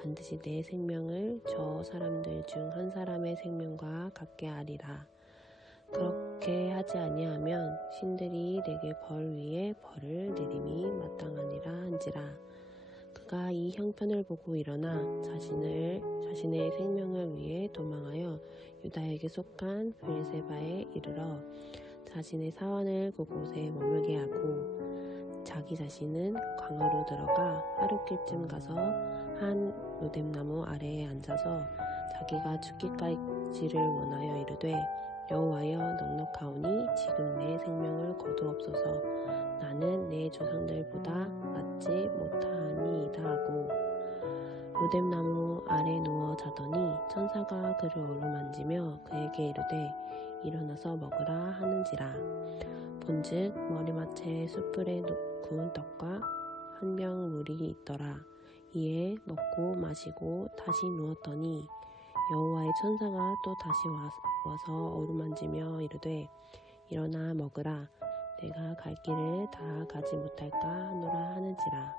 반드시 내 생명을 저 사람들 중 한 사람의 생명과 같게 하리라. 그렇게 하지 아니하면 신들이 내게 벌 위에 벌을 내림이 마땅하니라 한지라. 그가 이 형편을 보고 일어나 자신의 생명을 위해 도망하여 유다에게 속한 브엘세바에 이르러 자신의 사원을 그곳에 머물게 하고 자기 자신은 광야로 들어가 하룻길쯤 가서 한 로뎀나무 아래에 앉아서 자기가 죽기까지를 원하여 이르되 여호와여 넉넉하오니 지금 내 생명을 거두옵소서. 나는 내 조상들보다 낫지 못하니이다 하고 로뎀나무 아래 누워 자더니 천사가 그를 어루만지며 그에게 이르되 일어나서 먹으라 하는지라. 본즉 머리맡에 숯불에 구운 떡과 한 병 물이 있더라. 이에 먹고 마시고 다시 누웠더니 여호와의 천사가 또 다시 와서 어루만지며 이르되 일어나 먹으라. 내가 갈 길을 다 가지 못할까 하노라 하는지라.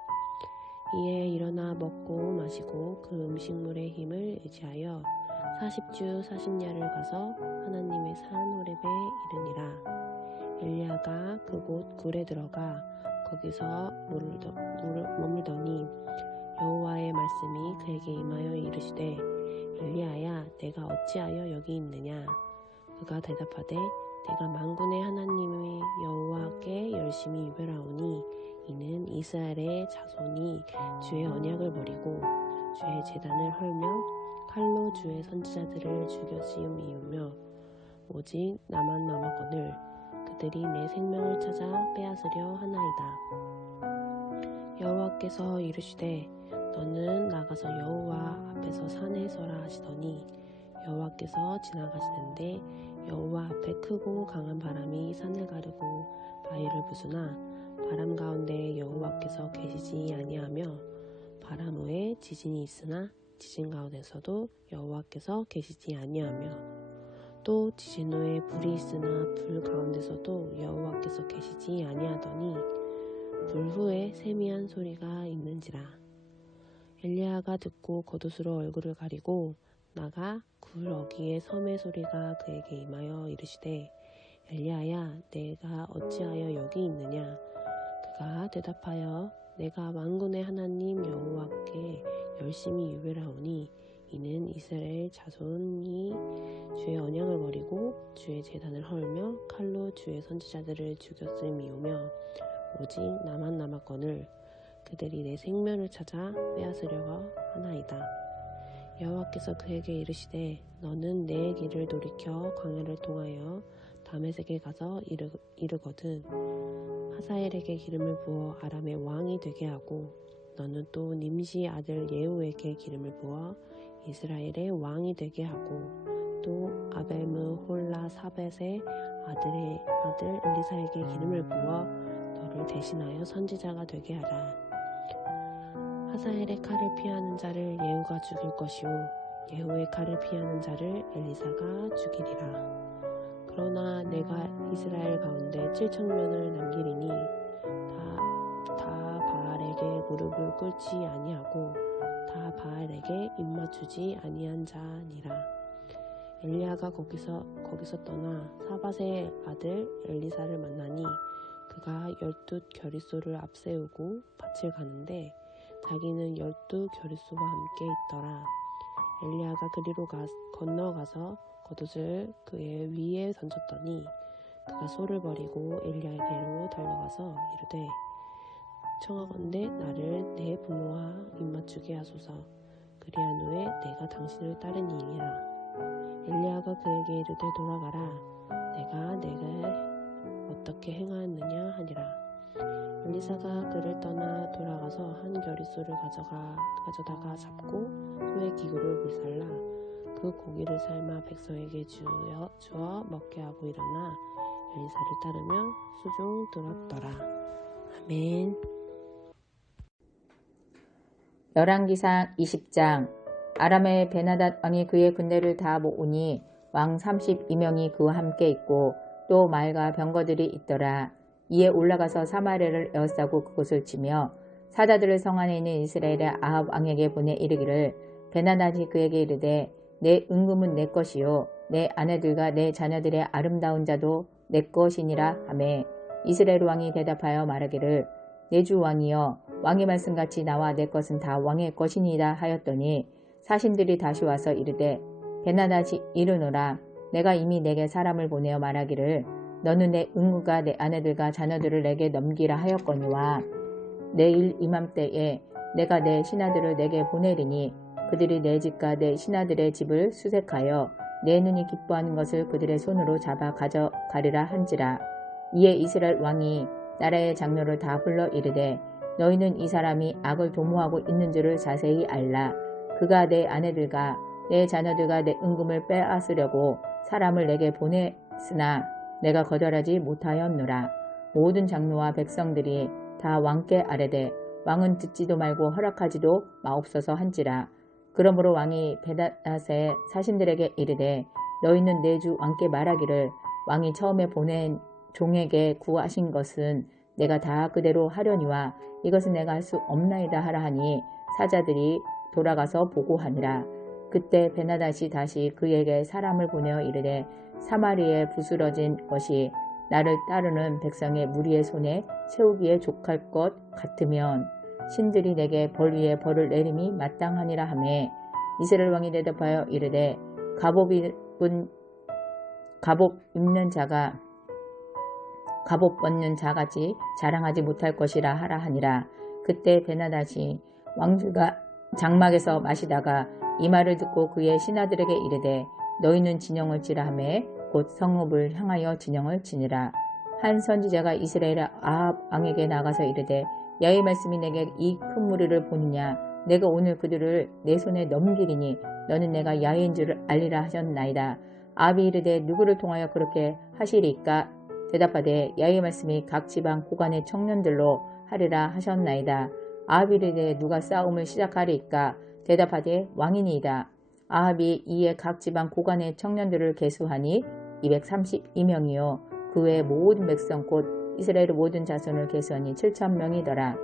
이에 일어나 먹고 마시고 그 음식물의 힘을 의지하여 40주 40야를 가서 하나님의 산 호렙에 이르니라. 엘리야가 그곳 굴에 들어가 거기서 머물더니 여호와의 말씀이 그에게 임하여 이르시되 엘리야야 내가 어찌하여 여기 있느냐. 그가 대답하되 내가 만군의 하나님의 여호와께 열심히 유별하오니 이는 이스라엘의 자손이 주의 언약을 버리고 주의 제단을 헐며 칼로 주의 선지자들을 죽였음이오며 오직 나만 남았거늘 그들이 내 생명을 찾아 빼앗으려 하나이다. 여호와께서 이르시되 너는 나가서 여호와 앞에서 산에 서라 하시더니 여호와께서 지나가시는데 여호와 앞에 크고 강한 바람이 산을 가르고 바위를 부수나 바람 가운데 여호와께서 계시지 아니하며 바람 후에 지진이 있으나 지진 가운데서도 여호와께서 계시지 아니하며 또 지진 후에 불이 있으나 불 가운데서도 여호와께서 계시지 아니하더니 불 후에 세미한 소리가 있는지라. 엘리야가 듣고 겉옷으로 얼굴을 가리고 나가 굴 어귀에 섬의 소리가 그에게 임하여 이르시되 엘리야야 내가 어찌하여 여기 있느냐. 그가 대답하여 내가 만군의 하나님 여호와께 열심히 유별하오니 이는 이스라엘 자손이 주의 언약을 버리고 주의 제단을 헐며 칼로 주의 선지자들을 죽였음이오며 오직 나만 남았거늘 그들이 내 생명을 찾아 빼앗으려고 하나이다. 여호와께서 그에게 이르시되 너는 내 길을 돌이켜 광야를 통하여 다메섹에 가서 이르거든 하사엘에게 기름을 부어 아람의 왕이 되게 하고 너는 또 님시 아들 예후에게 기름을 부어 이스라엘의 왕이 되게 하고 또 아벨므 홀라 사벳의 아들 엘리사에게 기름을 부어 너를 대신하여 선지자가 되게 하라. 하사엘의 칼을 피하는 자를 예후가 죽일 것이요 예후의 칼을 피하는 자를 엘리사가 죽이리라. 그러나 내가 이스라엘 가운데 7,000명을 남기리니 다 바알에게 무릎을 꿇지 아니하고 다 바알에게 입맞추지 아니한 자니라. 엘리야가 거기서 떠나 사밧의 아들 엘리사를 만나니 그가 12겨릿소를 앞세우고 밭을 가는데 자기는 12겨릿소와 함께 있더라. 엘리야가 그리로 건너가서 겉옷을 그의 위에 던졌더니 그가 소를 버리고 엘리야에게로 달려가서 이르되 청하건대 나를 내 부모와 입맞추게 하소서. 그리한 후에 내가 당신을 따르니이라. 엘리야가 그에게 이르되 돌아가라. 내가 내게 어떻게 행하였느냐 하니라. 엘리사가 그를 떠나 돌아가서 한 겨릿소를 가져다가 잡고 소의 기구를 불살라 그 고기를 삶아 백성에게 주어 먹게 하고 일어나 엘리사를 따르며 수중 들었더라. 아멘. 열왕기상 20장. 아람의 베나닷 왕이 그의 군대를 다 모으니 왕 32명이 그와 함께 있고 또 말과 병거들이 있더라. 이에 올라가서 사마리아를 에워싸고 그곳을 치며 사자들을 성 안에 있는 이스라엘의 아합 왕에게 보내 이르기를 베나다시 그에게 이르되 내 은금은 내 것이요 내 아내들과 내 자녀들의 아름다운 자도 내 것이니라 하매 이스라엘 왕이 대답하여 말하기를 내 주 왕이여 왕의 말씀같이 나와 내 것은 다 왕의 것이니이다 하였더니 사신들이 다시 와서 이르되 베나다시 이르노라 내가 이미 내게 사람을 보내어 말하기를 너는 내 은금과 내 아내들과 자녀들을 내게 넘기라 하였거니와 내일 이맘때에 내가 내 신하들을 내게 보내리니 그들이 내 집과 내 신하들의 집을 수색하여 내 눈이 기뻐하는 것을 그들의 손으로 잡아 가져가리라 한지라. 이에 이스라엘 왕이 나라의 장로를 다 불러 이르되 너희는 이 사람이 악을 도모하고 있는 줄을 자세히 알라. 그가 내 아내들과 내 자녀들과 내 은금을 빼앗으려고 사람을 내게 보냈으나 내가 거절하지 못하였노라. 모든 장로와 백성들이 다 왕께 아뢰되 왕은 듣지도 말고 허락하지도 마옵소서 한지라. 그러므로 왕이 베나닷의 사신들에게 이르되 너희는 내 주 왕께 말하기를 왕이 처음에 보낸 종에게 구하신 것은 내가 다 그대로 하려니와 이것은 내가 할 수 없나이다 하라 하니 사자들이 돌아가서 보고하니라. 그때 베나닷이 다시 그에게 사람을 보내어 이르되 사마리에 부스러진 것이 나를 따르는 백성의 무리의 손에 채우기에 족할 것 같으면 신들이 내게 벌 위에 벌을 내림이 마땅하니라 하매 이스라엘 왕이 대답하여 이르되 갑옷 벗는 자같이 자랑하지 못할 것이라 하라 하니라. 그때 베나닷이 왕들과 장막에서 마시다가 이 말을 듣고 그의 신하들에게 이르되 너희는 진영을 치라 하매 곧 성읍을 향하여 진영을 치니라. 한 선지자가 이스라엘의 아합 왕에게 나가서 이르되 여호와의 말씀이 내게 이 큰 무리를 보느냐 내가 오늘 그들을 내 손에 넘기리니 너는 내가 야훼인 줄을 알리라 하셨나이다. 아합이 이르되 누구를 통하여 그렇게 하시리까? 대답하되 야훼의 말씀이 각 지방 고관의 청년들로 하리라 하셨나이다. 아합이 이르되 누가 싸움을 시작하리까? 대답하되 왕이니이다. 아합이 이에 각 지방 고관의 청년들을 계수하니 232명이요 그 외 모든 백성 곧 이스라엘의 모든 자손을 계수하니 7,000명이더라.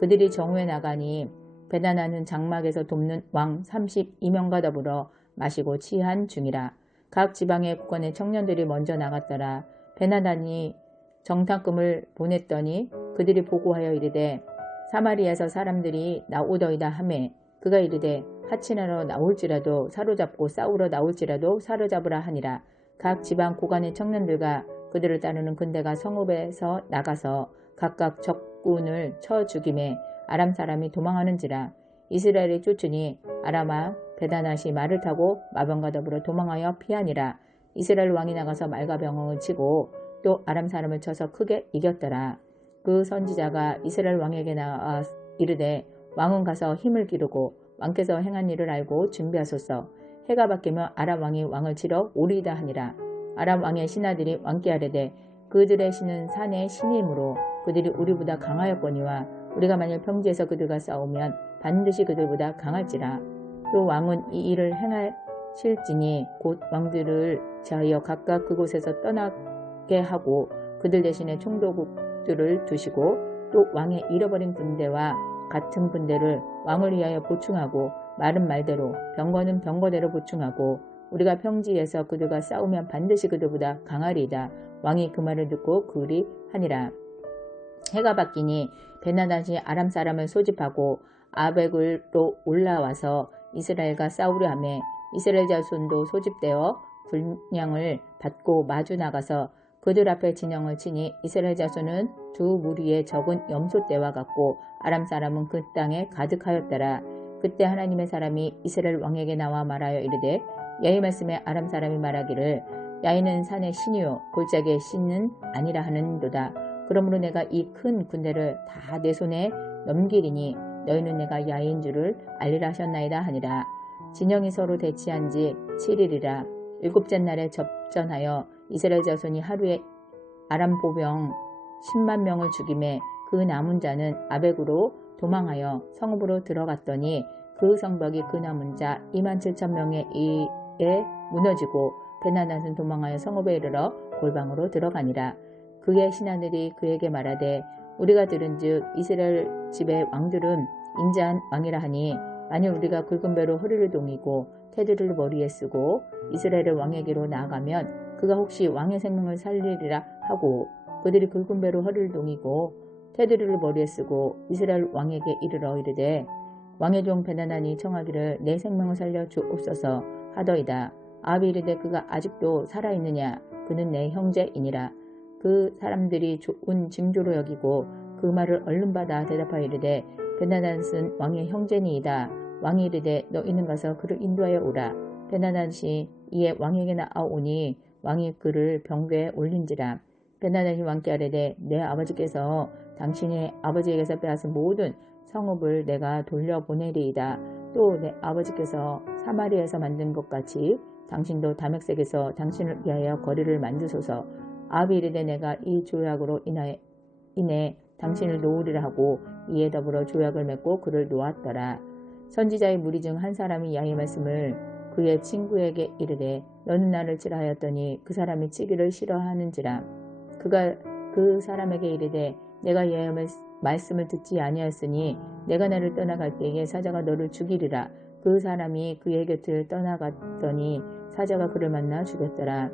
그들이 정오에 나가니 베나닷은 장막에서 돕는 왕 32명과 더불어 마시고 취한 중이라. 각 지방의 국권의 청년들이 먼저 나갔더라. 베나닷이 정탐꾼을 보냈더니 그들이 보고하여 이르되 사마리아에서 사람들이 나오더이다 하매 그가 이르되 하친하러 나올지라도 사로잡고 싸우러 나올지라도 사로잡으라 하니라. 각 지방 고관의 청년들과 그들을 따르는 군대가 성읍에서 나가서 각각 적군을 쳐 죽임에 아람 사람이 도망하는지라. 이스라엘이 쫓으니 아람 왕 베나닷이 말을 타고 마병과 더불어 도망하여 피하니라. 이스라엘 왕이 나가서 말과 병을 치고 또 아람 사람을 쳐서 크게 이겼더라. 그 선지자가 이스라엘 왕에게 나와 이르되 왕은 가서 힘을 기르고 왕께서 행한 일을 알고 준비하소서. 해가 바뀌면 아람 왕이 왕을 치러 오리이다 하니라. 아람 왕의 신하들이 왕께 아뢰되 그들의 신은 산의 신이므로 그들이 우리보다 강하였거니와 우리가 만일 평지에서 그들과 싸우면 반드시 그들보다 강할지라. 또 왕은 이 일을 행하실지니 곧 왕들을 제하여 각각 그곳에서 떠나게 하고 그들 대신에 총독들을 두시고 또 왕의 잃어버린 군대와 같은 군대를 왕을 위하여 보충하고 말은 말대로 병거는 병거대로 보충하고 우리가 평지에서 그들과 싸우면 반드시 그들보다 강하리이다. 왕이 그 말을 듣고 그리하니라. 해가 바뀌니 베나닷이 아람 사람을 소집하고 아벡으로 올라와서 이스라엘과 싸우려 하매 이스라엘 자손도 소집되어 군량을 받고 마주 나가서 그들 앞에 진영을 치니 이스라엘 자손은 두 무리의 적은 염소떼와 같고 아람 사람은 그 땅에 가득하였더라. 그때 하나님의 사람이 이스라엘 왕에게 나와 말하여 이르되 야훼의 말씀에 아람 사람이 말하기를 야훼는 산의 신이요 골짜기의 신은 아니라 하는도다. 그러므로 내가 이 큰 군대를 다 내 손에 넘기리니 너희는 내가 야훼인 줄을 알리라 하셨나이다 하니라. 진영이 서로 대치한 지 7일이라. 일곱째 날에 접전하여 이스라엘 자손이 하루에 아람 보병 10만 명을 죽임에 그 남은 자는 아벡으로 도망하여 성읍으로 들어갔더니 그 성벽이 그 남은 자 27,000명에 의해 무너지고 베나닷은 도망하여 성읍에 이르러 골방으로 들어가니라. 그의 신하들이 그에게 말하되 우리가 들은즉 이스라엘 집의 왕들은 인자한 왕이라 하니 만일 우리가 굵은 배로 허리를 동이고 테두리를 머리에 쓰고 이스라엘의 왕에게로 나아가면 그가 혹시 왕의 생명을 살리리라 하고 그들이 굵은 배로 허리를 동이고 테두리를 머리에 쓰고 이스라엘 왕에게 이르러 이르되 왕의 종 베나단이 청하기를 내 생명을 살려 주옵소서 하더이다. 아합이 이르되 그가 아직도 살아있느냐? 그는 내 형제이니라. 그 사람들이 좋은 징조로 여기고 그 말을 얼른 받아 대답하여 이르되 베나단은 왕의 형제니이다. 왕이 이르되 너희는 가서 그를 인도하여 오라. 베나단이 이에 왕에게 나아오니 왕이 그를 병거에 올린지라. 베나단이 왕께 아뢰되 내 아버지께서 당신의 아버지에게서 빼앗은 모든 성읍을 내가 돌려보내리이다. 또 내 아버지께서 사마리아에서 만든 것 같이 당신도 다메섹에서 당신을 위하여 거리를 만드소서. 아합이 이르되 내가 이 조약으로 인해 당신을 놓으리라 하고 이에 더불어 조약을 맺고 그를 놓았더라. 선지자의 무리 중 한 사람이 야의 말씀을 그의 친구에게 이르되 너는 나를 치라 하였더니 그 사람이 치기를 싫어하는지라. 그가 그 사람에게 이르되 내가 야의 말씀을 듣지 아니하였으니 내가 나를 떠나갈 때에 사자가 너를 죽이리라. 그 사람이 그의 곁을 떠나갔더니 사자가 그를 만나 죽였더라.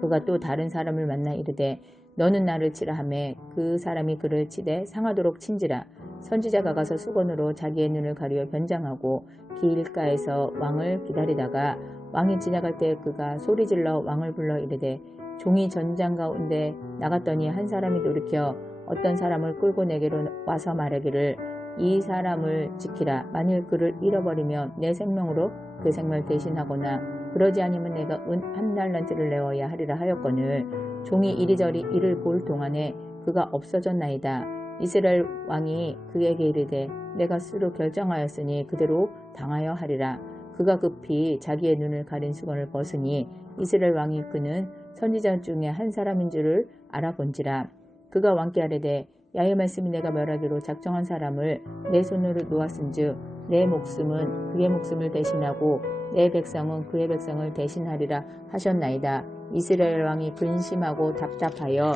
그가 또 다른 사람을 만나 이르되 너는 나를 치라 하매 그 사람이 그를 치되 상하도록 친지라. 선지자가 가서 수건으로 자기의 눈을 가리어 변장하고 길가에서 왕을 기다리다가 왕이 지나갈 때 그가 소리질러 왕을 불러 이르되 종이 전장 가운데 나갔더니 한 사람이 돌이켜 어떤 사람을 끌고 내게로 와서 말하기를 이 사람을 지키라. 만일 그를 잃어버리면 내 생명으로 그 생명을 대신하거나 그러지 아니면 내가 은 한 달란트를 내어야 하리라 하였거늘 종이 이리저리 이를 볼 동안에 그가 없어졌나이다. 이스라엘 왕이 그에게 이르되 내가 스스로 결정하였으니 그대로 당하여 하리라. 그가 급히 자기의 눈을 가린 수건을 벗으니 이스라엘 왕이 그는 선지자 중에 한 사람인 줄을 알아본지라. 그가 왕께 아뢰되 야의 말씀이 내가 멸하기로 작정한 사람을 내 손으로 놓았은즉 내 목숨은 그의 목숨을 대신하고 내 백성은 그의 백성을 대신하리라 하셨나이다. 이스라엘 왕이 근심하고 답답하여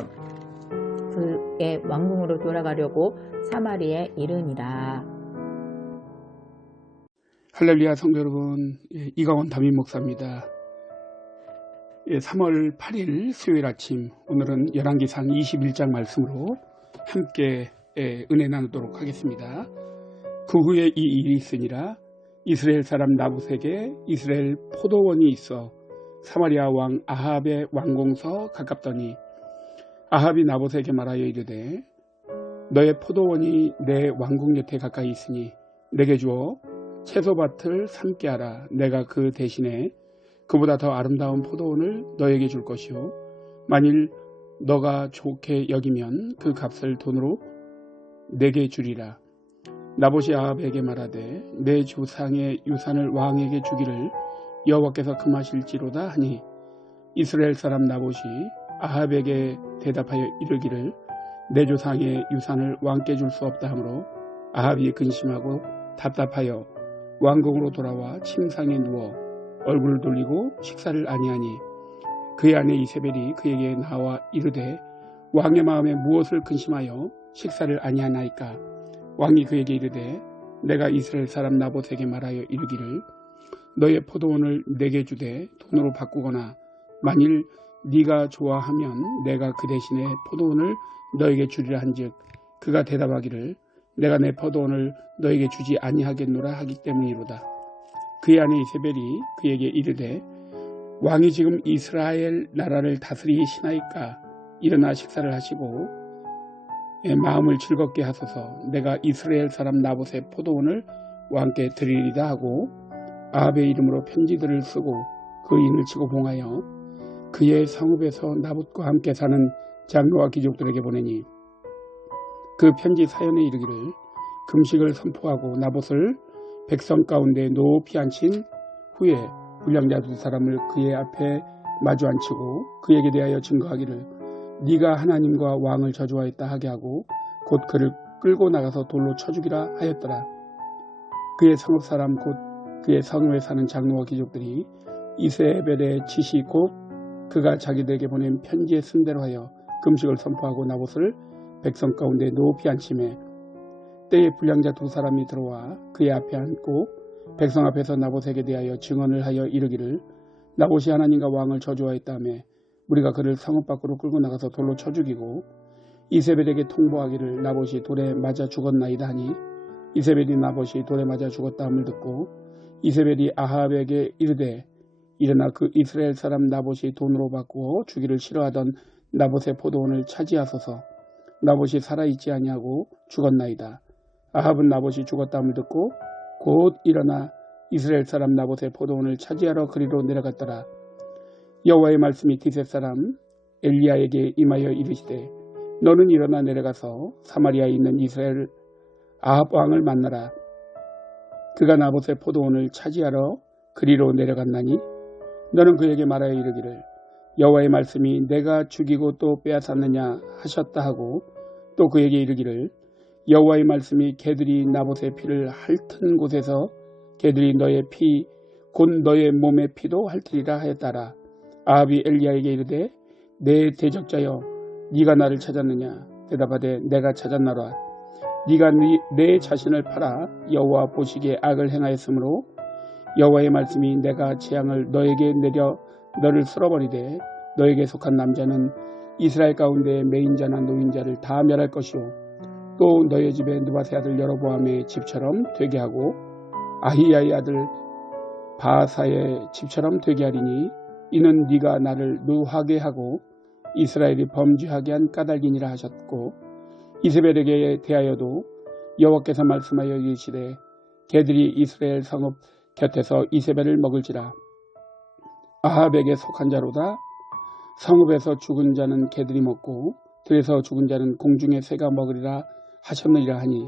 그의 왕궁으로 돌아가려고 사마리에 이르니라. 할렐루야 성도 여러분, 이강원 담임 목사입니다. 3월 8일 수요일 아침, 오늘은 열왕기상 21장 말씀으로 함께 은혜 나누도록 하겠습니다. 그 후에 이 일이 있으니라. 이스라엘 사람 나봇에게 이스라엘 포도원이 있어 사마리아 왕 아합의 왕궁서 가깝더니 아합이 나봇에게 말하여 이르되 너의 포도원이 내 왕궁 곁에 가까이 있으니 내게 주어 채소밭을 삼게 하라. 내가 그 대신에 그보다 더 아름다운 포도원을 너에게 줄 것이요 만일 너가 좋게 여기면 그 값을 돈으로 내게 주리라. 나봇이 아합에게 말하되 내 조상의 유산을 왕에게 주기를 여호와께서 금하실지로다 하니 이스라엘 사람 나봇이 아합에게 대답하여 이르기를 내 조상의 유산을 왕께 줄 수 없다 하므로 아합이 근심하고 답답하여 왕궁으로 돌아와 침상에 누워 얼굴을 돌리고 식사를 아니하니 그의 아내 이세벨이 그에게 나와 이르되 왕의 마음에 무엇을 근심하여 식사를 아니하나이까. 왕이 그에게 이르되 내가 이스라엘 사람 나봇에게 말하여 이르기를 너의 포도원을 내게 주되 돈으로 바꾸거나 만일 네가 좋아하면 내가 그 대신에 포도원을 너에게 주리라 한즉 그가 대답하기를 내가 내 포도원을 너에게 주지 아니하겠노라 하기 때문이로다. 그의 아내 이세벨이 그에게 이르되 왕이 지금 이스라엘 나라를 다스리시나이까. 일어나 식사를 하시고 마음을 즐겁게 하소서. 내가 이스라엘 사람 나봇의 포도원을 왕께 드리리다 하고 아합의 이름으로 편지들을 쓰고 그 인을 치고 봉하여 그의 성읍에서 나봇과 함께 사는 장로와 귀족들에게 보내니 그 편지 사연에 이르기를 금식을 선포하고 나봇을 백성 가운데 높이 앉힌 후에 불량자 두 사람을 그의 앞에 마주 앉히고 그에게 대하여 증거하기를 네가 하나님과 왕을 저주하였다 하게 하고 곧 그를 끌고 나가서 돌로 쳐 죽이라 하였더라. 그의 성읍 사람 곧 그의 성읍에 사는 장로와 귀족들이 이세벨의 지시 곧 그가 자기들에게 보낸 편지에 쓴 대로 하여 금식을 선포하고 나봇을 백성 가운데 높이 앉히매 때에 불량자 두 사람이 들어와 그의 앞에 앉고 백성 앞에서 나봇에게 대하여 증언을 하여 이르기를 나봇이 하나님과 왕을 저주하였다며 우리가 그를 성읍 밖으로 끌고 나가서 돌로 쳐 죽이고 이세벨에게 통보하기를 나봇이 돌에 맞아 죽었나이다 하니 이세벨이 나봇이 돌에 맞아 죽었다 함을 듣고 이세벨이 아합에게 이르되 일어나 그 이스라엘 사람 나봇이 돈으로 바꾸어 주기를 싫어하던 나봇의 포도원을 차지하소서. 나봇이 살아있지 아니하고 죽었나이다. 아합은 나봇이 죽었다 함을 듣고 곧 일어나 이스라엘 사람 나봇의 포도원을 차지하러 그리로 내려갔더라. 여호와의 말씀이 디셋 사람 엘리야에게 임하여 이르시되 너는 일어나 내려가서 사마리아에 있는 이스라엘 아합 왕을 만나라. 그가 나봇의 포도원을 차지하러 그리로 내려갔나니 너는 그에게 말하여 이르기를 여호와의 말씀이 내가 죽이고 또 빼앗았느냐 하셨다 하고 또 그에게 이르기를 여호와의 말씀이 개들이 나봇의 피를 핥은 곳에서 개들이 너의 피 곧 너의 몸의 피도 핥으리라 하였다라. 아합이 엘리야에게 이르되 내 대적자여 네가 나를 찾았느냐 대답하되 내가 찾았나라. 네가 내 자신을 팔아 여호와 보시기에 악을 행하였으므로 여호와의 말씀이 내가 재앙을 너에게 내려 너를 쓸어버리되 너에게 속한 남자는 이스라엘 가운데 매인자나 노인자를 다 멸할 것이요 또 너의 집에 느바세 아들 여로보암의 집처럼 되게 하고 아히야의 아들 바하사의 집처럼 되게 하리니 이는 네가 나를 노하게 하고 이스라엘이 범죄하게 한 까닭이니라 하셨고 이세벨에게 대하여도 여호와께서 말씀하여 이르시되 개들이 이스라엘 성읍 곁에서 이세벨을 먹을지라. 아합에게 속한 자로다. 성읍에서 죽은 자는 개들이 먹고 들에서 죽은 자는 공중의 새가 먹으리라 하셨느니라 하니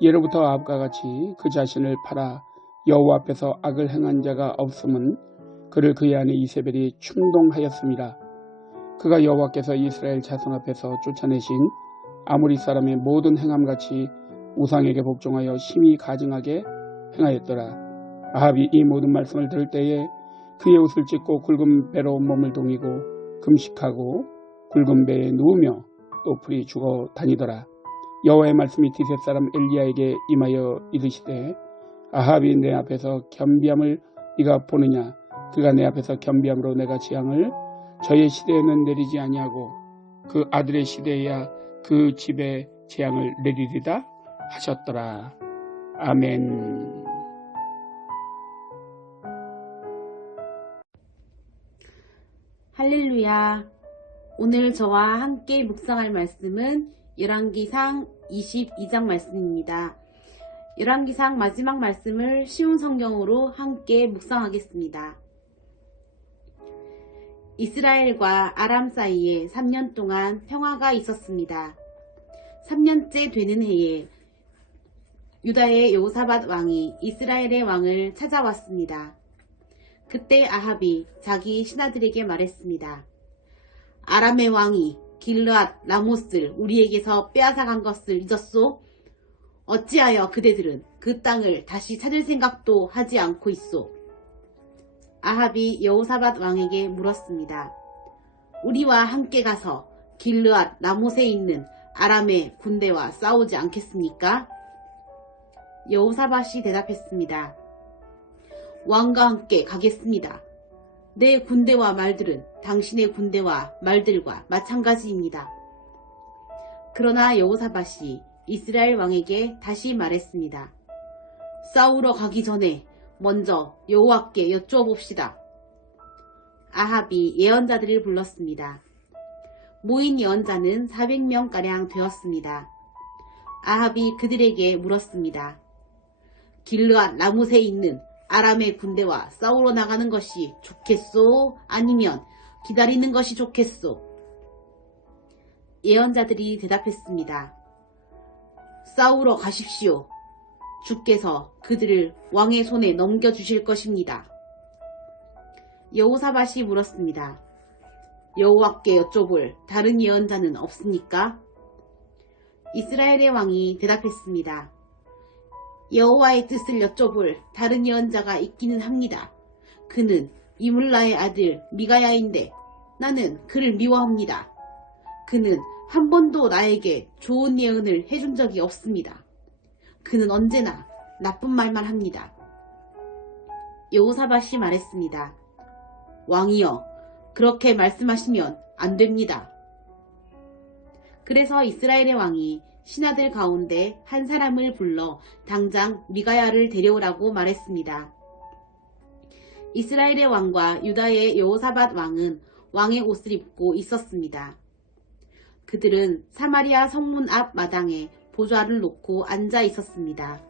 예로부터 아합과 같이 그 자신을 팔아 여호와 앞에서 악을 행한 자가 없음은 그를 그의 아내 이세벨이 충동하였습니다. 그가 여호와께서 이스라엘 자손 앞에서 쫓아내신 아모리 사람의 모든 행함같이 우상에게 복종하여 심히 가증하게 행하였더라. 아합이 이 모든 말씀을 들을 때에 그의 옷을 찢고 굵은 배로 몸을 동이고 금식하고 굵은 배에 누우며 또 풀이 죽어 다니더라. 여호와의 말씀이 디셋 사람 엘리야에게 임하여 이르시되 아합이 내 앞에서 겸비함을 네가 보느냐. 그가 내 앞에서 겸비함으로 내가 재앙을 저의 시대에는 내리지 아니하고 그 아들의 시대에야 그 집에 재앙을 내리리다 하셨더라. 아멘. 할렐루야. 오늘 저와 함께 묵상할 말씀은 열왕기상 22장 말씀입니다. 열왕기상 마지막 말씀을 쉬운 성경으로 함께 묵상하겠습니다. 이스라엘과 아람 사이에 3년 동안 평화가 있었습니다. 3년째 되는 해에 유다의 여호사밧 왕이 이스라엘의 왕을 찾아왔습니다. 그때 아합이 자기 신하들에게 말했습니다. 아람의 왕이 길르앗 라못을 우리에게서 빼앗아간 것을 잊었소? 어찌하여 그대들은 그 땅을 다시 찾을 생각도 하지 않고 있소? 아합이 여호사밧 왕에게 물었습니다. 우리와 함께 가서 길르앗 라못에 있는 아람의 군대와 싸우지 않겠습니까? 여호사밧이 대답했습니다. 왕과 함께 가겠습니다. 내 군대와 말들은 당신의 군대와 말들과 마찬가지입니다. 그러나 여호사밧이 이스라엘 왕에게 다시 말했습니다. 싸우러 가기 전에 먼저 여호와께 여쭈어봅시다. 아합이 예언자들을 불렀습니다. 모인 예언자는 400명가량 되었습니다. 아합이 그들에게 물었습니다. 길르앗 라못에 있는 아람의 군대와 싸우러 나가는 것이 좋겠소? 아니면 기다리는 것이 좋겠소? 예언자들이 대답했습니다. 싸우러 가십시오. 주께서 그들을 왕의 손에 넘겨주실 것입니다. 여호사밧이 물었습니다. 여호와께 여쭤볼 다른 예언자는 없습니까? 이스라엘의 왕이 대답했습니다. 여호와의 뜻을 여쭤볼 다른 예언자가 있기는 합니다. 그는 이물라의 아들 미가야인데 나는 그를 미워합니다. 그는 한 번도 나에게 좋은 예언을 해준 적이 없습니다. 그는 언제나 나쁜 말만 합니다. 여호사밧이 말했습니다. 왕이여, 그렇게 말씀하시면 안 됩니다. 그래서 이스라엘의 왕이 신하들 가운데 한 사람을 불러 당장 미가야를 데려오라고 말했습니다. 이스라엘의 왕과 유다의 여호사밧 왕은 왕의 옷을 입고 있었습니다. 그들은 사마리아 성문 앞 마당에 보좌를 놓고 앉아 있었습니다.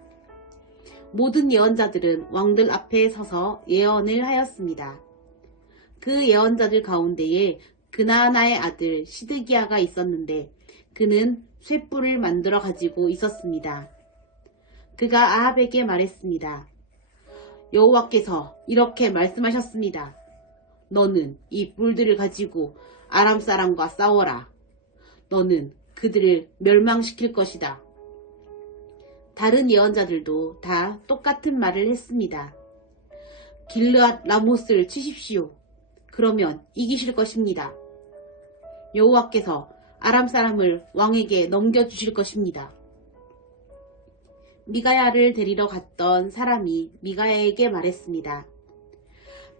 모든 예언자들은 왕들 앞에 서서 예언을 하였습니다. 그 예언자들 가운데에 그나아나의 아들 시드기야가 있었는데 그는 쇠뿔을 만들어 가지고 있었습니다. 그가 아합에게 말했습니다. 여호와께서 이렇게 말씀하셨습니다. 너는 이 뿔들을 가지고 아람 사람과 싸워라. 너는 그들을 멸망시킬 것이다. 다른 예언자들도 다 똑같은 말을 했습니다. 길르앗 라못을 치십시오. 그러면 이기실 것입니다. 여호와께서 아람 사람을 왕에게 넘겨주실 것입니다. 미가야를 데리러 갔던 사람이 미가야에게 말했습니다.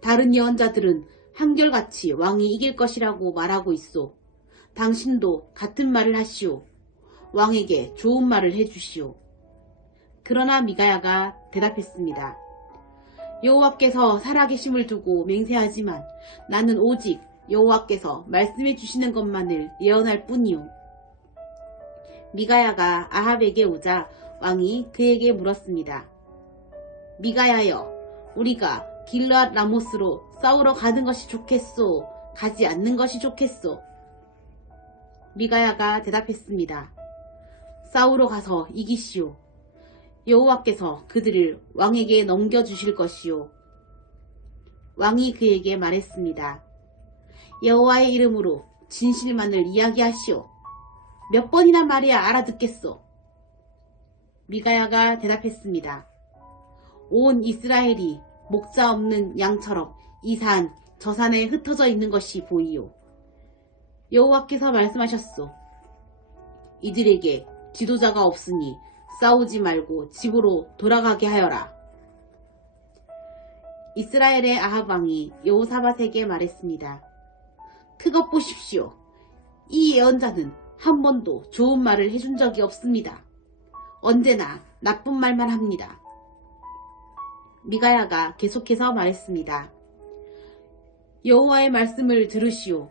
다른 예언자들은 한결같이 왕이 이길 것이라고 말하고 있소. 당신도 같은 말을 하시오. 왕에게 좋은 말을 해주시오. 그러나 미가야가 대답했습니다. 여호와께서 살아계심을 두고 맹세하지만 나는 오직 여호와께서 말씀해 주시는 것만을 예언할 뿐이오. 미가야가 아합에게 오자 왕이 그에게 물었습니다. 미가야여, 우리가 길르앗 라못으로 싸우러 가는 것이 좋겠소? 가지 않는 것이 좋겠소? 미가야가 대답했습니다. 싸우러 가서 이기시오. 여호와께서 그들을 왕에게 넘겨주실 것이오. 왕이 그에게 말했습니다. 여호와의 이름으로 진실만을 이야기하시오. 몇 번이나 말해야 알아듣겠소? 미가야가 대답했습니다. 온 이스라엘이 목자 없는 양처럼 이 산, 저 산에 흩어져 있는 것이 보이오. 여호와께서 말씀하셨소. 이들에게 지도자가 없으니 싸우지 말고 집으로 돌아가게 하여라. 이스라엘의 아합 왕이 여호사밧에게 말했습니다. 그것 보십시오. 이 예언자는 한 번도 좋은 말을 해준 적이 없습니다. 언제나 나쁜 말만 합니다. 미가야가 계속해서 말했습니다. 여호와의 말씀을 들으시오.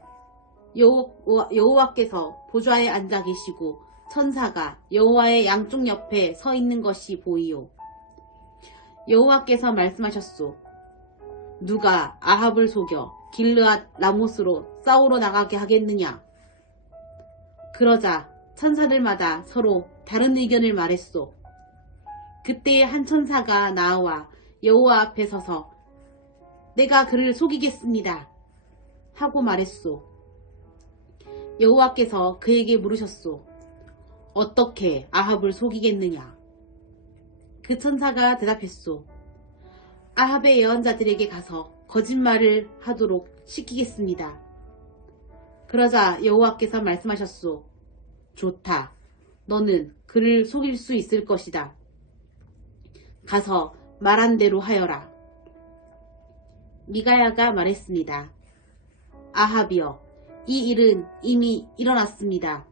여호와께서 보좌에 앉아 계시고 천사가 여호와의 양쪽 옆에 서 있는 것이 보이오. 여호와께서 말씀하셨소. 누가 아합을 속여 길르앗 라못으로 싸우러 나가게 하겠느냐? 그러자 천사들마다 서로 다른 의견을 말했소. 그때 한 천사가 나와 여호와 앞에 서서 내가 그를 속이겠습니다 하고 말했소. 여호와께서 그에게 물으셨소. 어떻게 아합을 속이겠느냐? 그 천사가 대답했소. 아합의 예언자들에게 가서 거짓말을 하도록 시키겠습니다. 그러자 여호와께서 말씀하셨소. 좋다. 너는 그를 속일 수 있을 것이다. 가서 말한 대로 하여라. 미가야가 말했습니다. 아합이여, 이 일은 이미 일어났습니다.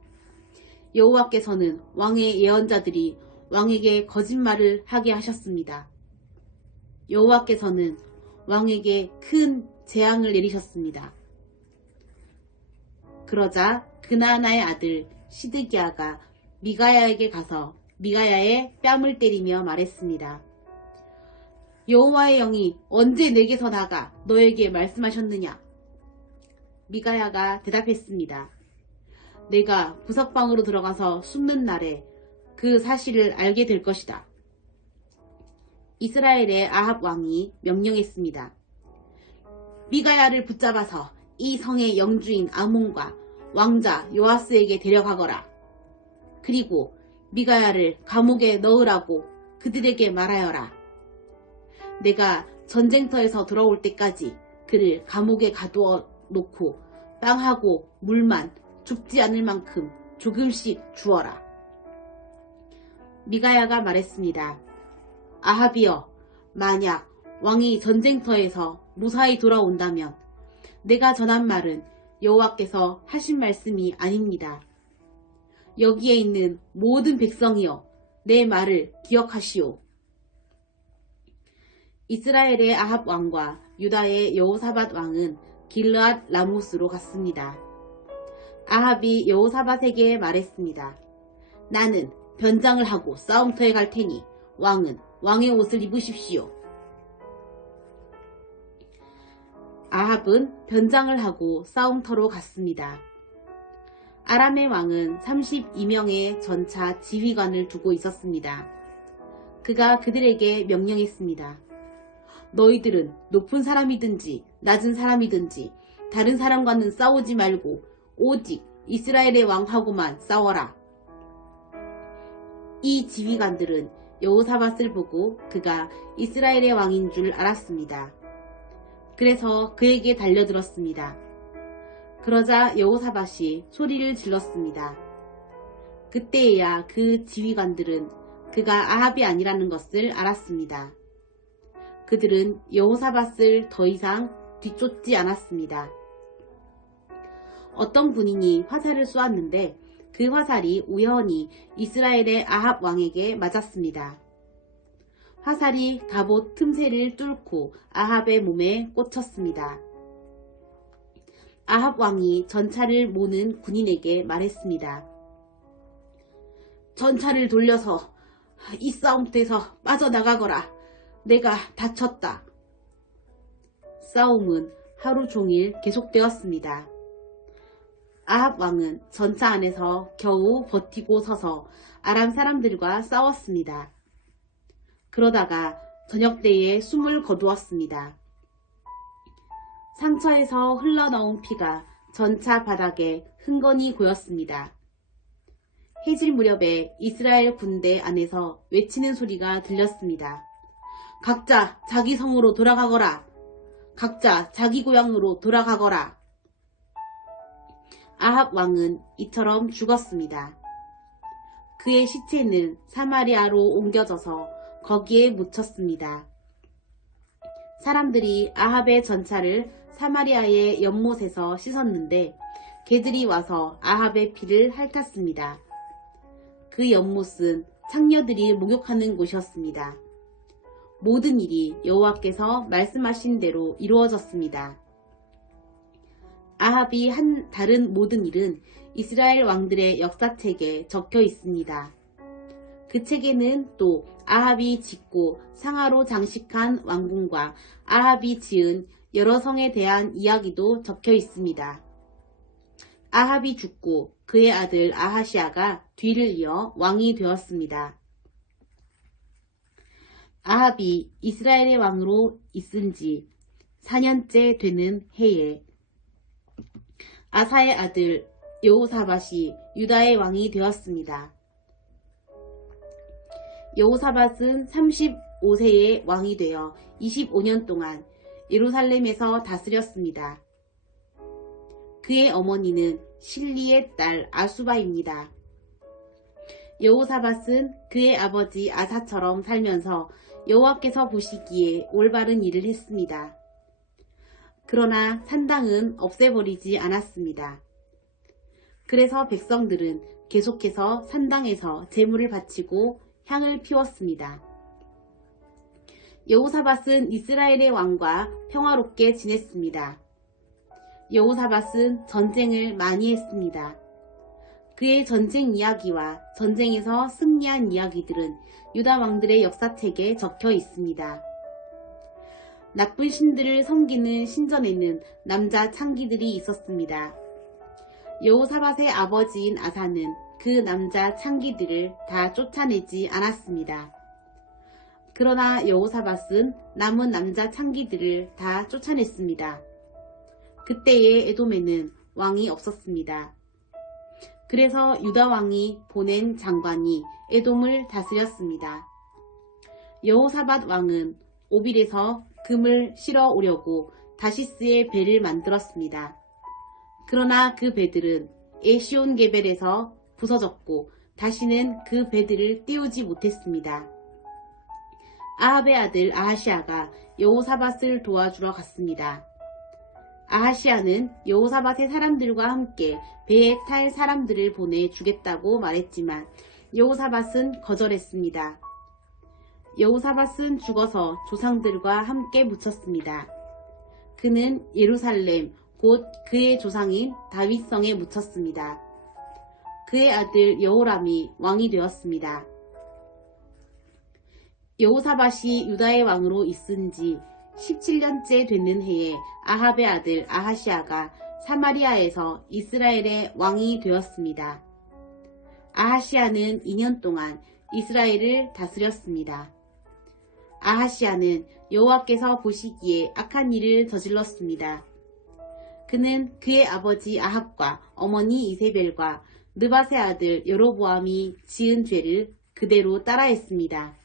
여호와께서는 왕의 예언자들이 왕에게 거짓말을 하게 하셨습니다. 여호와께서는 왕에게 큰 재앙을 내리셨습니다. 그러자 그나아나의 아들 시드기야가 미가야에게 가서 미가야의 뺨을 때리며 말했습니다. 여호와의 영이 언제 내게서 나가 너에게 말씀하셨느냐? 미가야가 대답했습니다. 내가 부석방으로 들어가서 숨는 날에 그 사실을 알게 될 것이다. 이스라엘의 아합 왕이 명령했습니다. 미가야를 붙잡아서 이 성의 영주인 아몬과 왕자 요아스에게 데려가거라. 그리고 미가야를 감옥에 넣으라고 그들에게 말하여라. 내가 전쟁터에서 돌아올 때까지 그를 감옥에 가두어 놓고 빵하고 물만 죽지 않을 만큼 조금씩 주어라. 미가야가 말했습니다. 아합이여, 만약 왕이 전쟁터에서 무사히 돌아온다면 내가 전한 말은 여호와께서 하신 말씀이 아닙니다. 여기에 있는 모든 백성이여, 내 말을 기억하시오. 이스라엘의 아합 왕과 유다의 여호사밧 왕은 길르앗 라모스로 갔습니다. 아합이 여호사밧에게 말했습니다. 나는 변장을 하고 싸움터에 갈 테니 왕은 왕의 옷을 입으십시오. 아합은 변장을 하고 싸움터로 갔습니다. 아람의 왕은 32명의 전차 지휘관을 두고 있었습니다. 그가 그들에게 명령했습니다. 너희들은 높은 사람이든지 낮은 사람이든지 다른 사람과는 싸우지 말고 오직 이스라엘의 왕하고만 싸워라. 이 지휘관들은 여호사밧을 보고 그가 이스라엘의 왕인 줄 알았습니다. 그래서 그에게 달려들었습니다. 그러자 여호사밧이 소리를 질렀습니다. 그때에야 그 지휘관들은 그가 아합이 아니라는 것을 알았습니다. 그들은 여호사밧을 더 이상 뒤쫓지 않았습니다. 어떤 군인이 화살을 쏘았는데 그 화살이 우연히 이스라엘의 아합 왕에게 맞았습니다. 화살이 갑옷 틈새를 뚫고 아합의 몸에 꽂혔습니다. 아합 왕이 전차를 모는 군인에게 말했습니다. 전차를 돌려서 이 싸움터에서 빠져나가거라. 내가 다쳤다. 싸움은 하루 종일 계속되었습니다. 아합 왕은 전차 안에서 겨우 버티고 서서 아람 사람들과 싸웠습니다. 그러다가 저녁 때에 숨을 거두었습니다. 상처에서 흘러나온 피가 전차 바닥에 흥건히 고였습니다. 해질 무렵에 이스라엘 군대 안에서 외치는 소리가 들렸습니다. 각자 자기 성으로 돌아가거라. 각자 자기 고향으로 돌아가거라. 아합 왕은 이처럼 죽었습니다. 그의 시체는 사마리아로 옮겨져서 거기에 묻혔습니다. 사람들이 아합의 전차를 사마리아의 연못에서 씻었는데 개들이 와서 아합의 피를 핥았습니다. 그 연못은 창녀들이 목욕하는 곳이었습니다. 모든 일이 여호와께서 말씀하신 대로 이루어졌습니다. 아합이 한 다른 모든 일은 이스라엘 왕들의 역사책에 적혀 있습니다. 그 책에는 또 아합이 짓고 상하로 장식한 왕궁과 아합이 지은 여러 성에 대한 이야기도 적혀 있습니다. 아합이 죽고 그의 아들 아하시아가 뒤를 이어 왕이 되었습니다. 아합이 이스라엘의 왕으로 있은 지 4년째 되는 해에 아사의 아들 여호사밧이 유다의 왕이 되었습니다. 여호사밧은 35세에 왕이 되어 25년 동안 예루살렘에서 다스렸습니다. 그의 어머니는 실리의 딸 아수바입니다. 여호사밧은 그의 아버지 아사처럼 살면서 여호와께서 보시기에 올바른 일을 했습니다. 그러나 산당은 없애버리지 않았습니다. 그래서 백성들은 계속해서 산당에서 제물을 바치고 향을 피웠습니다. 여호사밧은 이스라엘의 왕과 평화롭게 지냈습니다. 여호사밧은 전쟁을 많이 했습니다. 그의 전쟁 이야기와 전쟁에서 승리한 이야기들은 유다 왕들의 역사책에 적혀 있습니다. 나쁜 신들을 섬기는 신전에는 남자 창기들이 있었습니다. 여호사밧의 아버지인 아사는 그 남자 창기들을 다 쫓아내지 않았습니다. 그러나 여호사밧은 남은 남자 창기들을 다 쫓아냈습니다. 그때의 에돔에는 왕이 없었습니다. 그래서 유다 왕이 보낸 장관이 에돔을 다스렸습니다. 여호사밧 왕은 오빌에서 금을 실어 오려고 다시스의 배를 만들었습니다. 그러나 그 배들은 에시온 게벨에서 부서졌고 다시는 그 배들을 띄우지 못했습니다. 아합의 아들 아하시아가 여호사밧을 도와주러 갔습니다. 아하시아는 여호사밧의 사람들과 함께 배에 탈 사람들을 보내주겠다고 말했지만 여호사밧은 거절했습니다. 여호사밧은 죽어서 조상들과 함께 묻혔습니다. 그는 예루살렘 곧 그의 조상인 다윗성에 묻혔습니다. 그의 아들 여호람이 왕이 되었습니다. 여호사밧이 유다의 왕으로 있은 지 17년째 되는 해에 아합의 아들 아하시아가 사마리아에서 이스라엘의 왕이 되었습니다. 아하시아는 2년 동안 이스라엘을 다스렸습니다. 아하시아는 여호와께서 보시기에 악한 일을 저질렀습니다. 그는 그의 아버지 아합과 어머니 이세벨과 느밧의 아들 여로보암이 지은 죄를 그대로 따라했습니다.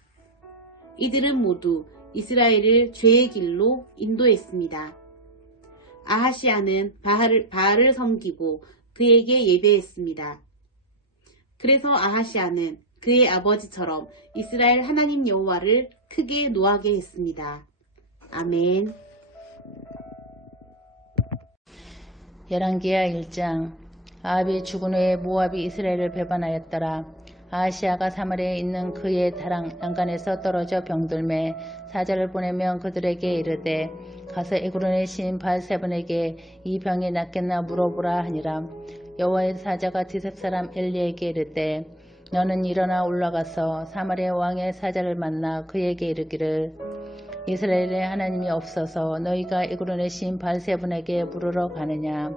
이들은 모두 이스라엘을 죄의 길로 인도했습니다. 아하시아는 바알을 섬기고 그에게 예배했습니다. 그래서 아하시아는 그의 아버지처럼 이스라엘 하나님 여호와를 크게 노하게 했습니다. 아멘. 열왕기하 1장. 아합이 죽은 후에 모압이 이스라엘을 배반하였더라. 아하시아가 사마리아에 있는 그의 다랑 난간에서 떨어져 병들매 사자를 보내면 그들에게 이르되 가서 에그론의 신 바알세본에게 이 병이 낫겠나 물어보라 하니라. 여호와의 사자가 디셉 사람 엘리에게 이르되 너는 일어나 올라가서 사마리아 왕의 사자를 만나 그에게 이르기를 이스라엘의 하나님이 없어서 너희가 에그론의 신 바알세본에게 물으러 가느냐.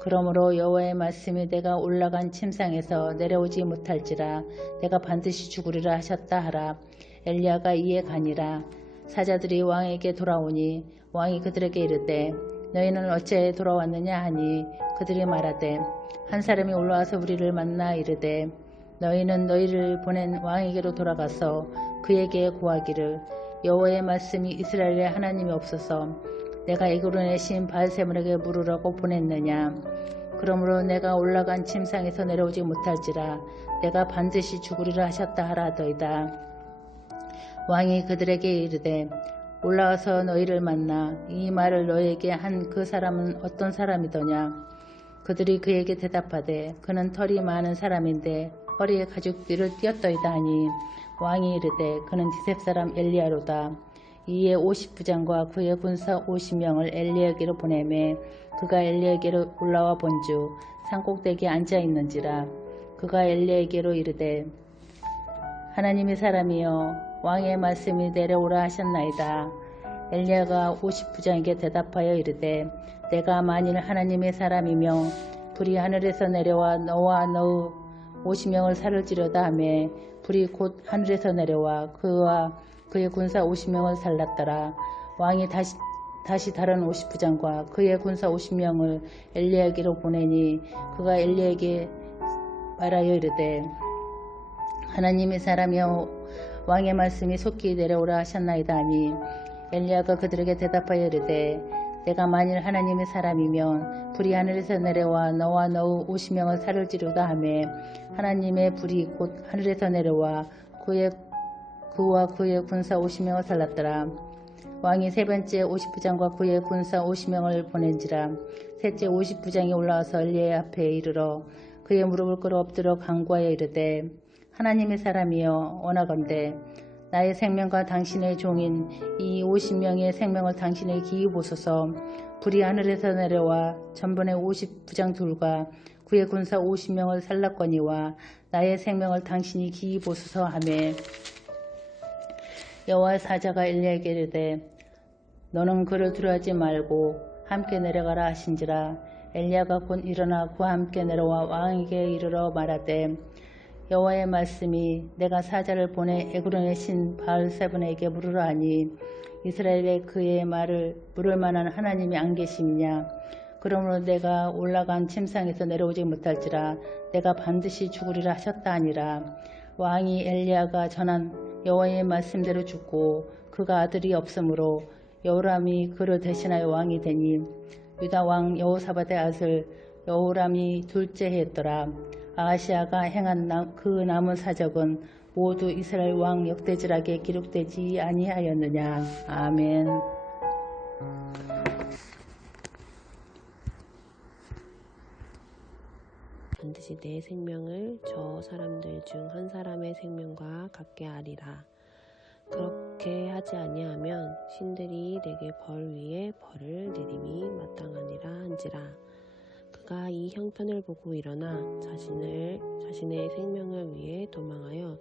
그러므로 여호와의 말씀이 내가 올라간 침상에서 내려오지 못할지라 내가 반드시 죽으리라 하셨다 하라. 엘리야가 이에 가니라. 사자들이 왕에게 돌아오니 왕이 그들에게 이르되 너희는 어찌 돌아왔느냐 하니 그들이 말하되 한 사람이 올라와서 우리를 만나 이르되 너희는 너희를 보낸 왕에게로 돌아가서 그에게 고하기를 여호와의 말씀이 이스라엘의 하나님이 없어서 내가 에그론의 신 바알세본에게 물으라고 보냈느냐. 그러므로 내가 올라간 침상에서 내려오지 못할지라 내가 반드시 죽으리라 하셨다 하라더이다. 왕이 그들에게 이르되 올라와서 너희를 만나 이 말을 너희에게 한 그 사람은 어떤 사람이더냐. 그들이 그에게 대답하되 그는 털이 많은 사람인데 허리에 가죽띠를 띄었더이다 하니 왕이 이르되 그는 디셉 사람 엘리야로다. 이에 50부장과 그의 군사 50명을 엘리야에게로 보내매 그가 엘리야에게로 올라와 본즉 산꼭대기에 앉아있는지라. 그가 엘리야에게로 이르되 하나님의 사람이여 왕의 말씀이 내려오라 하셨나이다. 엘리야가 50부장에게 대답하여 이르되 내가 만일 하나님의 사람이며 불이 하늘에서 내려와 너와 너의 50명을 살을지려다 하매 불이 곧 하늘에서 내려와 그와 그의 군사 50명을 살랐더라. 왕이 다시 다른 50부장과 그의 군사 50명을 엘리야에게로 보내니 그가 엘리야에게 말하여 이르되 하나님의 사람이여 왕의 말씀이 속히 내려오라 하셨나이다 하니 엘리야가 그들에게 대답하여 이르되 내가 만일 하나님의 사람이면 불이 하늘에서 내려와 너와 너의 50명을 살을지로다 하매 하나님의 불이 곧 하늘에서 내려와 그와 그의 군사 50명을 살랐더라. 왕이 세 번째 50부장과 그의 군사 50명을 보낸지라. 셋째 50부장이 올라와서 엘리야 앞에 이르러 그의 무릎을 꿇어 엎드려 간구하여 이르되 하나님의 사람이여 원하건대 나의 생명과 당신의 종인 이 50명의 생명을 당신에게 기이보소서. 불이 하늘에서 내려와 전번의 50부장 둘과 그의 군사 50명을 살랐거니와 나의 생명을 당신이 기이보소서 하매 여호와의 사자가 엘리야에게 이르되 너는 그를 두려워하지 말고 함께 내려가라 하신지라. 엘리야가 곧 일어나 그와 함께 내려와 왕에게 이르러 말하되 여호와의 말씀이 내가 사자를 보내 에그론의 신 바알세본에게 물으라 하니 이스라엘에 그의 말을 물을 만한 하나님이 안 계심이냐. 그러므로 내가 올라간 침상에서 내려오지 못할지라 내가 반드시 죽으리라 하셨다 하니라. 왕이 엘리야가 전한 여호와의 말씀대로 죽고 그가 아들이 없으므로 여호람이 그를 대신하여 왕이 되니 유다 왕 여호사밧의 아들 여호람이 둘째 해였더라. 아하시아가 행한 그 남은 사적은 모두 이스라엘 왕 역대지락에 기록되지 아니하였느냐. 아멘. 반드시 내 생명을 저 사람들 중 한 사람의 생명과 같게 하리라. 그렇게 하지 아니하면 신들이 내게 벌 위에 벌을 내림이 마땅하니라 한지라. 그가 이 형편을 보고 일어나 자신의 생명을 위해 도망하여